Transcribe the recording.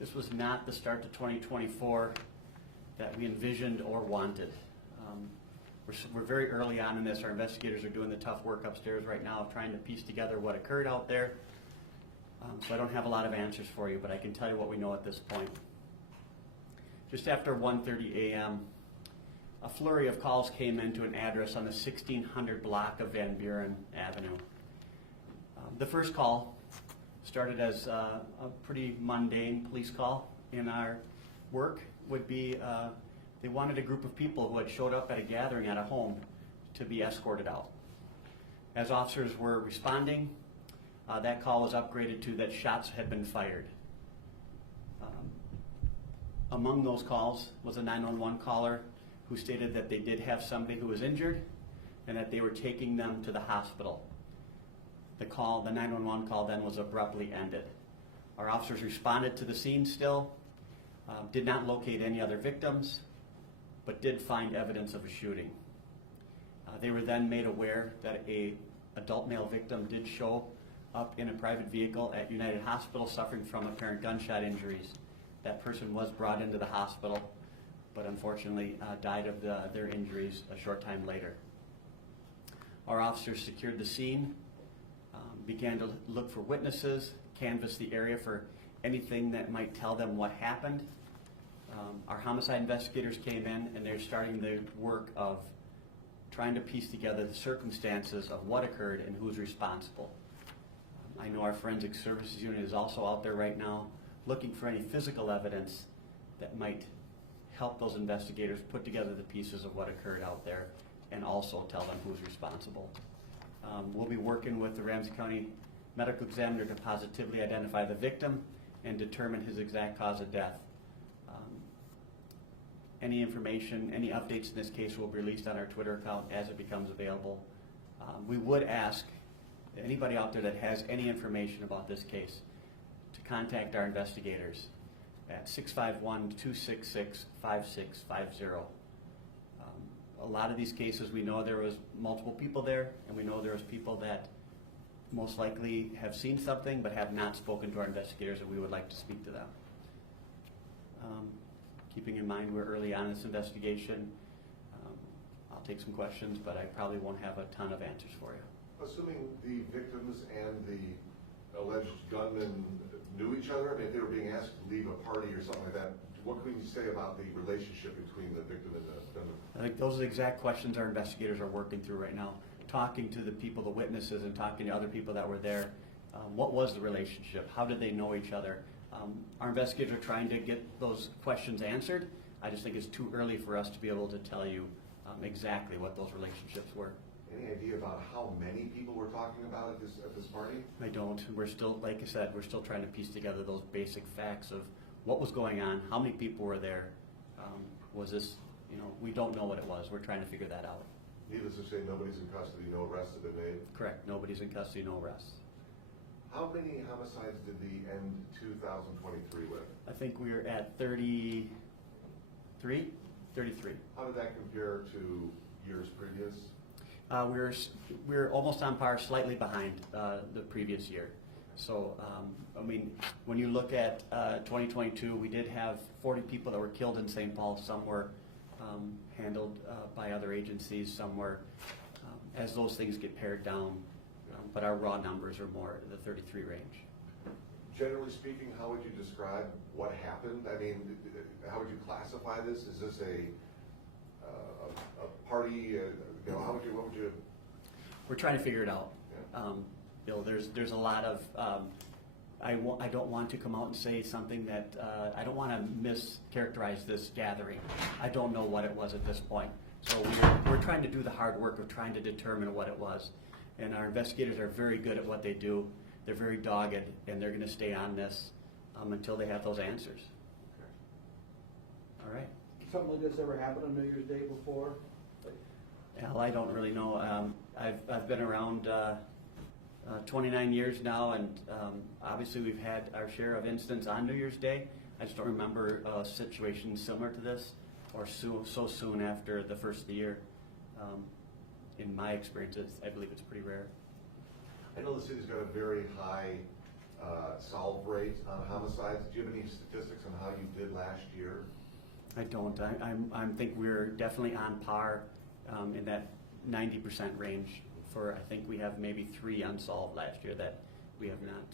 This was not the start to 2024 that we envisioned or wanted. We're very early on in this. Our investigators are doing the tough work upstairs right now of trying to piece together what occurred out there. So I don't have a lot of answers for you, but I can tell you what we know at this point. Just after 1:30 a.m., a flurry of calls came into an address on the 1600 block of Van Buren Avenue. The first call started as a pretty mundane police call in our work. Would be they wanted a group of people who had showed up at a gathering at a home to be escorted out. As officers were responding, that call was upgraded to that shots had been fired. Among those calls was a 911 caller who stated that they did have somebody who was injured and that they were taking them to the hospital. The 911 call then was abruptly ended. Our officers responded to the scene still, did not locate any other victims, but did find evidence of a shooting. They were then made aware that an adult male victim did show up in a private vehicle at United Hospital suffering from apparent gunshot injuries. That person was brought into the hospital, but unfortunately died of their injuries a short time later. Our officers secured the scene, began to look for witnesses, canvassed the area for anything that might tell them what happened. Our homicide investigators came in and they're starting the work of trying to piece together the circumstances of what occurred and who's responsible. I know our forensic services unit is also out there right now looking for any physical evidence that might help those investigators put together the pieces of what occurred out there and also tell them who's responsible. We'll be working with the Ramsey County Medical Examiner to positively identify the victim and determine his exact cause of death. Any information, any updates in this case will be released on our Twitter account as it becomes available. We would ask anybody out there that has any information about this case to contact our investigators at 651-266-5650. A lot of these cases, we know there was multiple people there, and we know there was people that most likely have seen something but have not spoken to our investigators, and we would like to speak to them. Keeping in mind we're early on in this investigation, I'll take some questions, but I probably won't have a ton of answers for you. Assuming the victims and the alleged gunman knew each other, I mean, if they were being asked to leave a party or something like that, what can you say about the relationship between the victim and the gunman? I think those are the exact questions our investigators are working through right now, talking to the people, the witnesses, and talking to other people that were there. What was the relationship? How did they know each other? Our investigators are trying to get those questions answered. I just think it's too early for us to be able to tell you exactly what those relationships were. Any idea about how many people we're talking about at this party? I don't. We're still, like I said, we're still trying to piece together those basic facts of what was going on, how many people were there. Was this, we don't know what it was. We're trying to figure that out. Needless to say, nobody's in custody, no arrests have been made? Correct. Nobody's in custody, no arrests. How many homicides did we end 2023 with? I think we were at 33. How did that compare to years previous? We're almost on par, slightly behind the previous year. So, I mean, when you look at 2022, we did have 40 people that were killed in St. Paul. Some were handled by other agencies. Some were, as those things get pared down, but our raw numbers are more the 33 range. Generally speaking, how would you describe what happened? I mean, how would you classify this? Is this a party? What would you? We're trying to figure it out. Yeah. Bill, there's a lot of. I don't want to come out and say something that I don't want to mischaracterize this gathering. I don't know what it was at this point. So we're trying to do the hard work of trying to determine what it was. And our investigators are very good at what they do. They're very dogged, and they're going to stay on this until they have those answers. Okay. All right. Something like this ever happened on New Year's Day before? Well, I don't really know. I've been around 29 years now, and obviously we've had our share of incidents on New Year's Day. I just don't remember a situation similar to this or so soon after the first of the year. In my experience, I believe it's pretty rare. I know the city's got a very high solve rate on homicides? Do you have any statistics on how you did last year? I don't. I think we're definitely on par in that 90% range. For I think we have maybe 3 unsolved last year that we have not